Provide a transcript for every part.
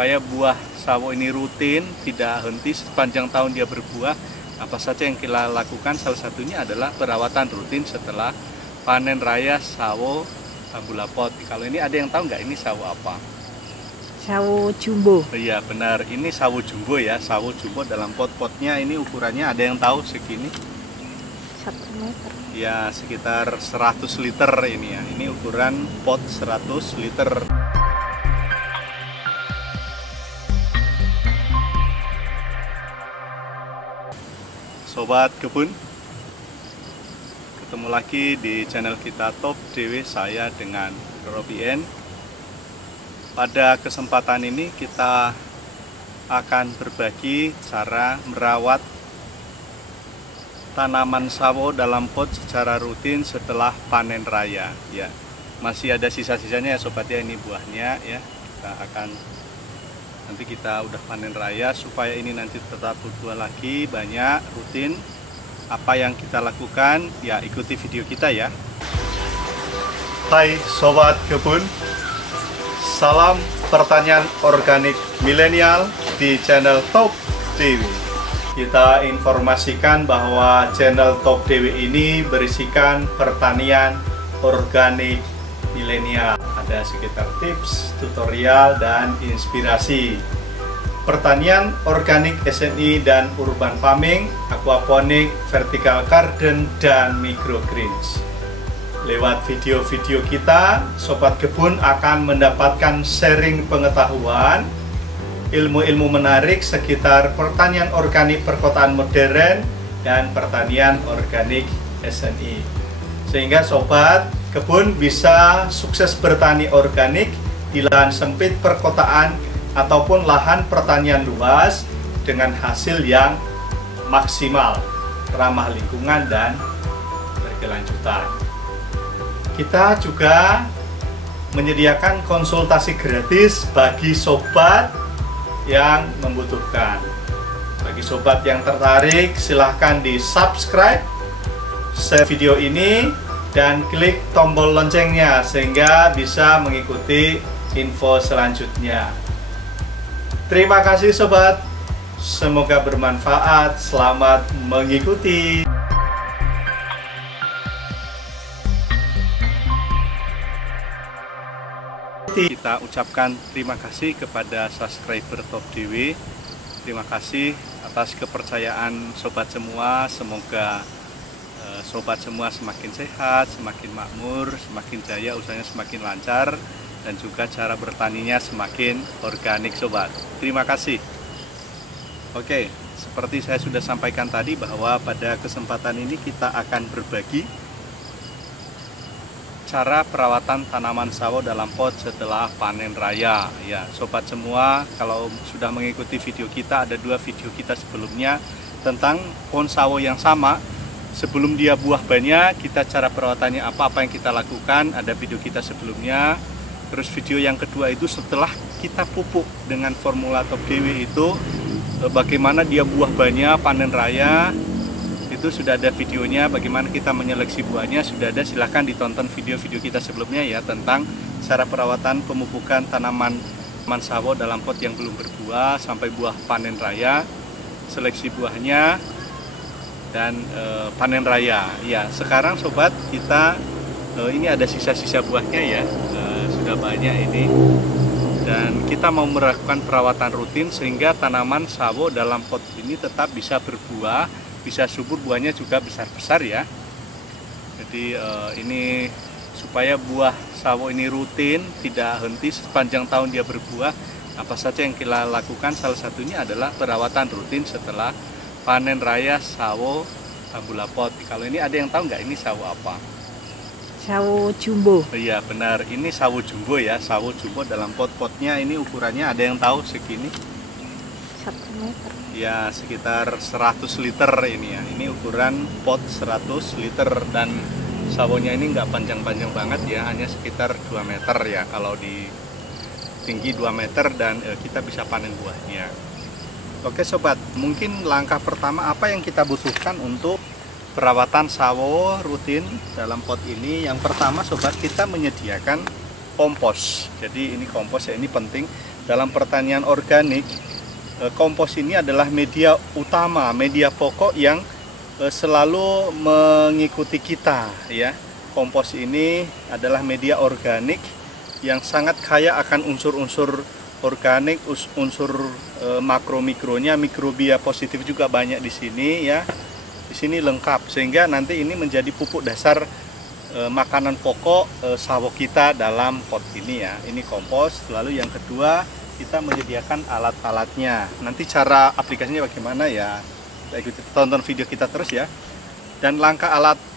supaya buah sawo ini rutin, tidak henti sepanjang tahun dia berbuah. Apa saja yang kita lakukan? Salah satunya adalah perawatan rutin setelah panen raya sawo bambu lapot. Kalau ini ada yang tahu nggak ini sawo apa? Sawo jumbo. Iya benar, ini sawo jumbo ya, sawo jumbo dalam pot-potnya ini ukurannya ada yang tahu segini? 1 meter. Ya sekitar 100 liter ini ya, ini ukuran pot 100 liter. Sobat kebun, ketemu lagi di channel kita Top DW, saya dengan Robien. Pada kesempatan ini kita akan berbagi cara merawat tanaman sawo dalam pot secara rutin setelah panen raya ya. Masih ada sisa-sisanya ya sobat ya, ini buahnya ya. Nanti kita udah panen raya, supaya ini nanti tetap berbuah lagi banyak rutin. Apa yang kita lakukan ya, ikuti video kita ya. Hai sobat kebun, salam pertanian organik milenial di channel Top DW. Kita informasikan bahwa channel Top DW ini berisikan pertanian organik milenial. Ada sekitar tips, tutorial, dan inspirasi. Pertanian organik SNI dan urban farming, aquaponik, vertical garden, dan microgreens. Lewat video-video kita, sobat kebun akan mendapatkan sharing pengetahuan, ilmu-ilmu menarik sekitar pertanian organik perkotaan modern dan pertanian organik SNI. Sehingga sobat kebun bisa sukses bertani organik di lahan sempit perkotaan ataupun lahan pertanian luas dengan hasil yang maksimal, ramah lingkungan, dan berkelanjutan. Kita juga menyediakan konsultasi gratis bagi sobat yang membutuhkan. Bagi sobat yang tertarik, silahkan di subscribe, share video ini, dan klik tombol loncengnya sehingga bisa mengikuti info selanjutnya. Terima kasih sobat, semoga bermanfaat, selamat mengikuti. Kita ucapkan terima kasih kepada subscriber Top DW. Terima kasih atas kepercayaan sobat semua. Semoga sobat semua semakin sehat, semakin makmur, semakin jaya, usahanya semakin lancar, dan juga cara bertaninya semakin organik sobat. Terima kasih. Oke, seperti saya sudah sampaikan tadi bahwa pada kesempatan ini kita akan berbagi cara perawatan tanaman sawo dalam pot setelah panen raya ya. Sobat semua, kalau sudah mengikuti video kita, ada 2 video kita sebelumnya tentang pohon sawo yang sama. Sebelum dia buah banyak, kita cara perawatannya apa yang kita lakukan, ada video kita sebelumnya. Terus video yang kedua itu setelah kita pupuk dengan formula Top DW itu, bagaimana dia buah banyak panen raya. Itu sudah ada videonya, bagaimana kita menyeleksi buahnya sudah ada. Silahkan ditonton video-video kita sebelumnya ya, tentang cara perawatan pemupukan tanaman sawo dalam pot yang belum berbuah sampai buah panen raya, seleksi buahnya, dan panen raya ya. Sekarang sobat kita ini ada sisa-sisa buahnya ya, sudah banyak ini, dan kita mau melakukan perawatan rutin sehingga tanaman sawo dalam pot ini tetap bisa berbuah, bisa subur, buahnya juga besar-besar ya. Jadi ini supaya buah sawo ini rutin, tidak henti sepanjang tahun dia berbuah. Apa saja yang kita lakukan? Salah satunya adalah perawatan rutin setelah panen raya sawo bambu lapot. Kalau ini ada yang tahu nggak ini sawo apa? Sawo jumbo. Iya benar, ini sawo jumbo ya, sawo jumbo dalam pot-potnya ini ukurannya ada yang tahu segini? 1 meter. Ya sekitar 100 liter ini ya, ini ukuran pot 100 liter, dan sawonya ini nggak panjang-panjang banget ya, hanya sekitar 2 meter ya, kalau di tinggi 2 meter, dan kita bisa panen buahnya. Oke sobat, mungkin langkah pertama apa yang kita butuhkan untuk perawatan sawo rutin dalam pot ini. Yang pertama sobat, kita menyediakan kompos. Jadi ini kompos ya, ini penting. dalam pertanian organik, kompos ini adalah media utama, media pokok yang selalu mengikuti kita ya. Kompos ini adalah media organik yang sangat kaya akan unsur-unsur organik, unsur makro-mikronya, mikrobia positif juga banyak di sini ya. Di sini lengkap, sehingga nanti ini menjadi pupuk dasar makanan pokok sawo kita dalam pot ini ya. Ini kompos. Lalu yang kedua, kita menyediakan alat-alatnya. Nanti cara aplikasinya bagaimana ya, ikuti, tonton video kita terus ya. Dan langkah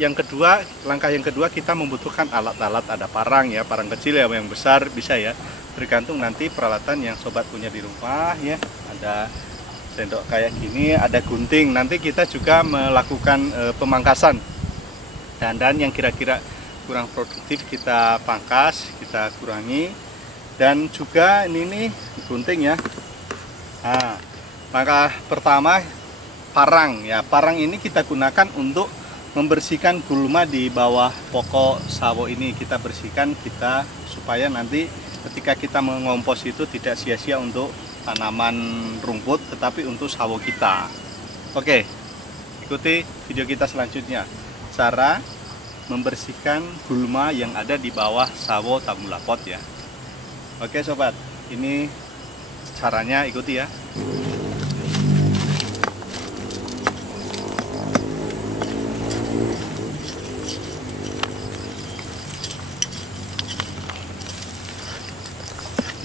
yang kedua kita membutuhkan alat-alat. Ada parang ya, parang kecil ya, yang besar bisa ya, tergantung nanti peralatan yang sobat punya di rumah ya. Ada sendok kayak gini, ada gunting. Nanti kita juga melakukan pemangkasan dan yang kira-kira kurang produktif kita pangkas, kita kurangi. Dan juga ini nih gunting ya. Nah, langkah pertama parang ya. Parang ini kita gunakan untuk membersihkan gulma di bawah pokok sawo ini. Kita bersihkan supaya nanti ketika kita mengompos itu tidak sia-sia untuk tanaman rumput, tetapi untuk sawo kita. Oke, ikuti video kita selanjutnya, cara membersihkan gulma yang ada di bawah sawo tabula pot ya. Oke sobat, ini caranya, ikuti ya.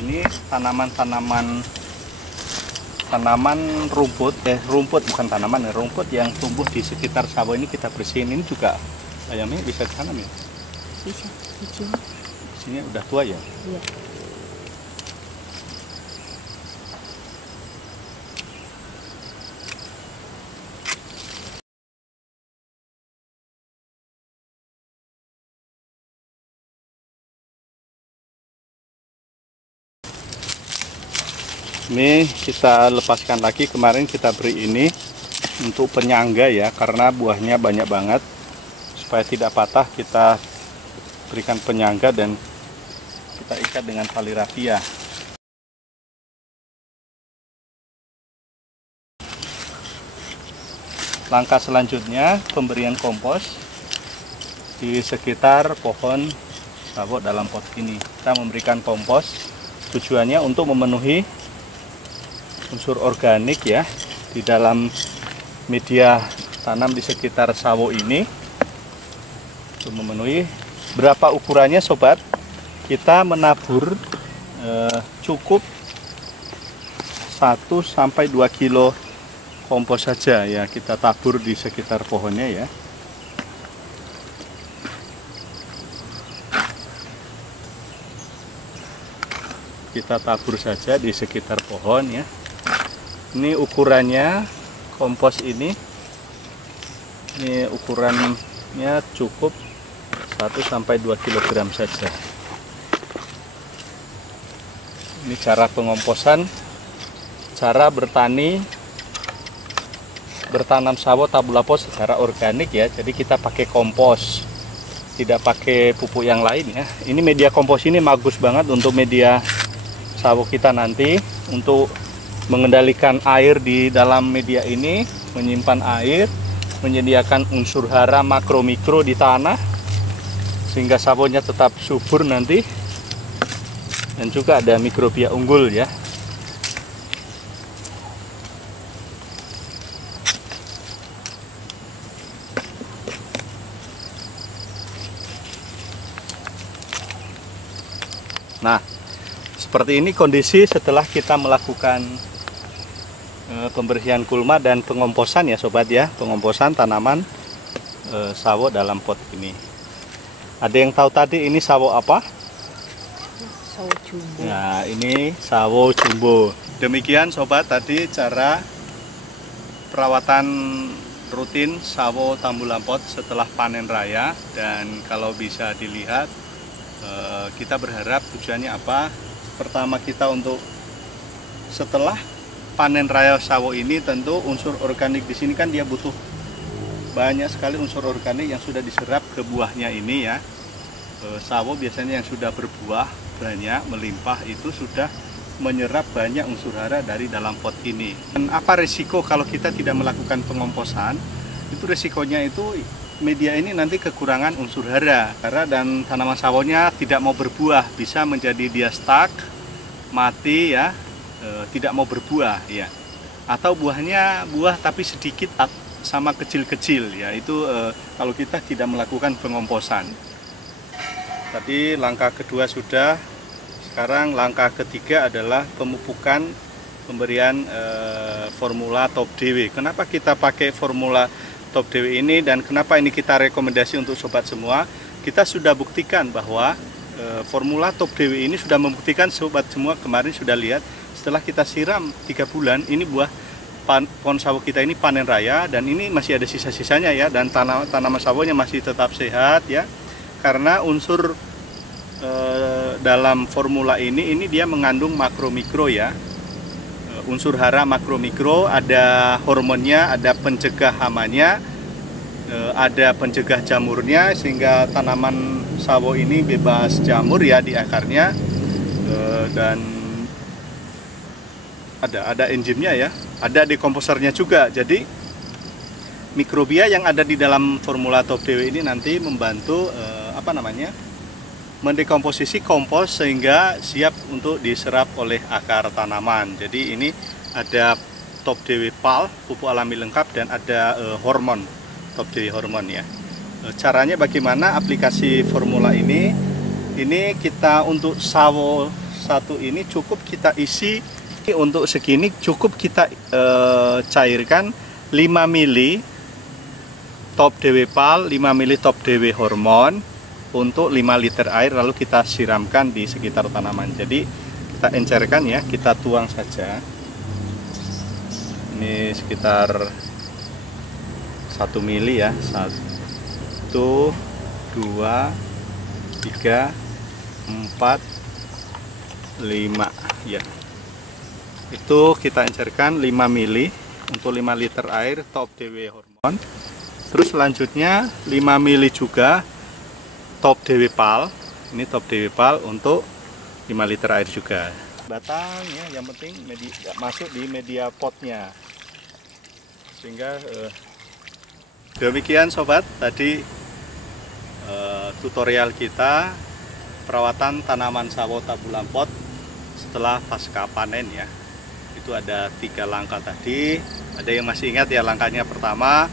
Ini tanaman rumput, bukan tanaman, rumput yang tumbuh di sekitar sawo ini kita bersihin. Ini juga ayamnya bisa ditanam ya? Bisa, di sini udah tua ya? Iya. Ini kita lepaskan lagi. Kemarin kita beri ini untuk penyangga ya, karena buahnya banyak banget. Supaya tidak patah, kita berikan penyangga dan kita ikat dengan tali rafia. Langkah selanjutnya, pemberian kompos di sekitar pohon sawo dalam pot ini. Kita memberikan kompos, tujuannya untuk memenuhi unsur organik ya di dalam media tanam di sekitar sawo ini. Untuk memenuhi, berapa ukurannya sobat? Kita menabur cukup 1-2 kilo kompos saja ya, kita tabur di sekitar pohonnya ya. Kita tabur saja di sekitar pohon ya. Ini ukurannya kompos ini ukurannya cukup 1-2 kg saja. Ini cara pengomposan, cara bertanam sawo tabula pot secara organik ya. Jadi kita pakai kompos, tidak pakai pupuk yang lain ya. Ini media kompos ini bagus banget untuk media sawo kita nanti, untuk mengendalikan air di dalam media ini, menyimpan air, menyediakan unsur hara makro mikro di tanah sehingga sawonya tetap subur nanti, dan juga ada mikrobia unggul ya. Nah, seperti ini kondisi setelah kita melakukan pembersihan gulma dan pengomposan ya sobat ya, pengomposan tanaman sawo dalam pot ini. Ada yang tahu tadi ini sawo apa? Sawo jumbo. Nah, ini sawo jumbo. Demikian sobat tadi cara perawatan rutin sawo tambulan pot setelah panen raya. Dan kalau bisa dilihat, kita berharap tujuannya apa? Pertama, kita untuk setelah panen raya sawo ini, tentu unsur organik di sini kan dia butuh banyak sekali unsur organik yang sudah diserap ke buahnya ini ya. Sawo biasanya yang sudah berbuah banyak melimpah itu sudah menyerap banyak unsur hara dari dalam pot ini. Dan apa resiko kalau kita tidak melakukan pengomposan? Itu resikonya itu media ini nanti kekurangan unsur hara dan tanaman sawonya tidak mau berbuah, bisa menjadi dia stuck, mati ya, tidak mau berbuah ya. Atau buahnya buah tapi sedikit sama kecil-kecil ya, itu kalau kita tidak melakukan pengomposan. Tadi langkah kedua sudah. Sekarang langkah ketiga adalah pemupukan pemberian formula Top DW. Kenapa kita pakai formula Top DW ini dan kenapa ini kita rekomendasi untuk sobat semua? Kita sudah buktikan bahwa formula Top DW ini sudah membuktikan, sobat semua kemarin sudah lihat, setelah kita siram 3 bulan ini buah pohon sawo kita ini panen raya, dan ini masih ada sisa-sisanya ya, dan tanaman sawonya masih tetap sehat ya, karena unsur dalam formula ini dia mengandung makro mikro ya, unsur hara makro mikro, ada hormonnya, ada pencegah hamanya, ada pencegah jamurnya, sehingga tanaman sawo ini bebas jamur ya di akarnya, dan ada enzimnya ya, ada dekomposernya juga. Jadi mikrobia yang ada di dalam formula Top DW ini nanti membantu mendekomposisi kompos sehingga siap untuk diserap oleh akar tanaman. Jadi ini ada Top DW PAL, pupuk alami lengkap, dan ada hormon, Top DW hormon ya. Caranya bagaimana aplikasi formula ini? Ini kita untuk sawo satu ini cukup kita isi, untuk segini cukup kita cairkan 5 ml Top DW PAL, 5 ml Top DW hormon untuk 5 liter air, lalu kita siramkan di sekitar tanaman. Jadi kita encerkan ya, kita tuang saja. Ini sekitar 1 ml ya, 1, 2, 3, 4, 5 ya. Itu kita encerkan 5 ml untuk 5 liter air Top DW hormon. Terus selanjutnya 5 ml juga Top DW PAL. Ini Top DW PAL untuk 5 liter air juga. Batang ya, yang penting masuk di media potnya. Sehingga demikian sobat, tadi tutorial kita perawatan tanaman sawo tabulan pot setelah pasca panen ya. Itu ada 3 langkah tadi. Ada yang masih ingat ya? Langkahnya pertama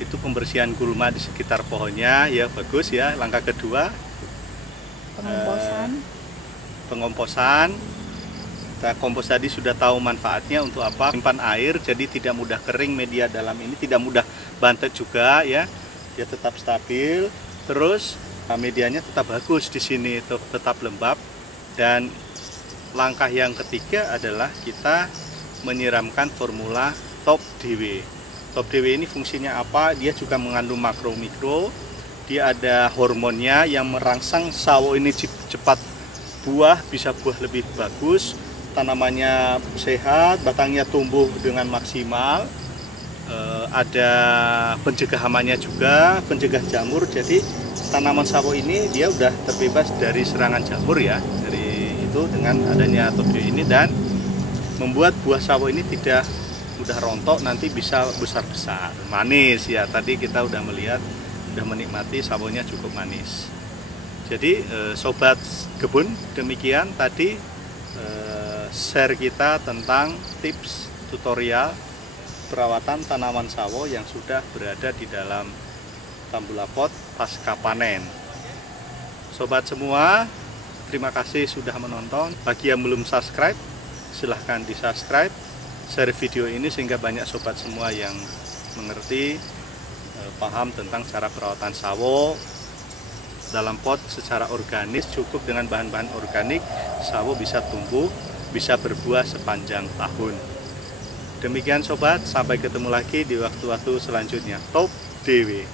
itu pembersihan gulma di sekitar pohonnya ya, bagus ya. Langkah kedua pengomposan. Kita kompos tadi sudah tahu manfaatnya untuk apa, simpan air jadi tidak mudah kering, media dalam ini tidak mudah bantet juga ya, dia tetap stabil. Terus medianya tetap bagus di sini, tetap lembab. Dan langkah yang ketiga adalah kita menyiramkan formula Top DW. Top DW ini fungsinya apa? Dia juga mengandung makro mikro, dia ada hormonnya yang merangsang sawo ini cepat buah, bisa buah lebih bagus, tanamannya sehat, batangnya tumbuh dengan maksimal, ada pencegah hamanya juga, pencegah jamur. Jadi tanaman sawo ini dia udah terbebas dari serangan jamur ya, dari itu dengan adanya Top DW ini, dan membuat buah sawo ini tidak mudah rontok, nanti bisa besar-besar, manis ya. Tadi kita udah melihat, udah menikmati sawonya cukup manis. Jadi sobat kebun, demikian tadi share kita tentang tips tutorial perawatan tanaman sawo yang sudah berada di dalam tambula pot pasca panen. Sobat semua, terima kasih sudah menonton. Bagi yang belum subscribe, silahkan di subscribe, share video ini sehingga banyak sobat semua yang mengerti, paham tentang cara perawatan sawo dalam pot secara organis. Cukup dengan bahan-bahan organik, sawo bisa tumbuh, bisa berbuah sepanjang tahun. Demikian sobat, sampai ketemu lagi di waktu-waktu selanjutnya. Top DW.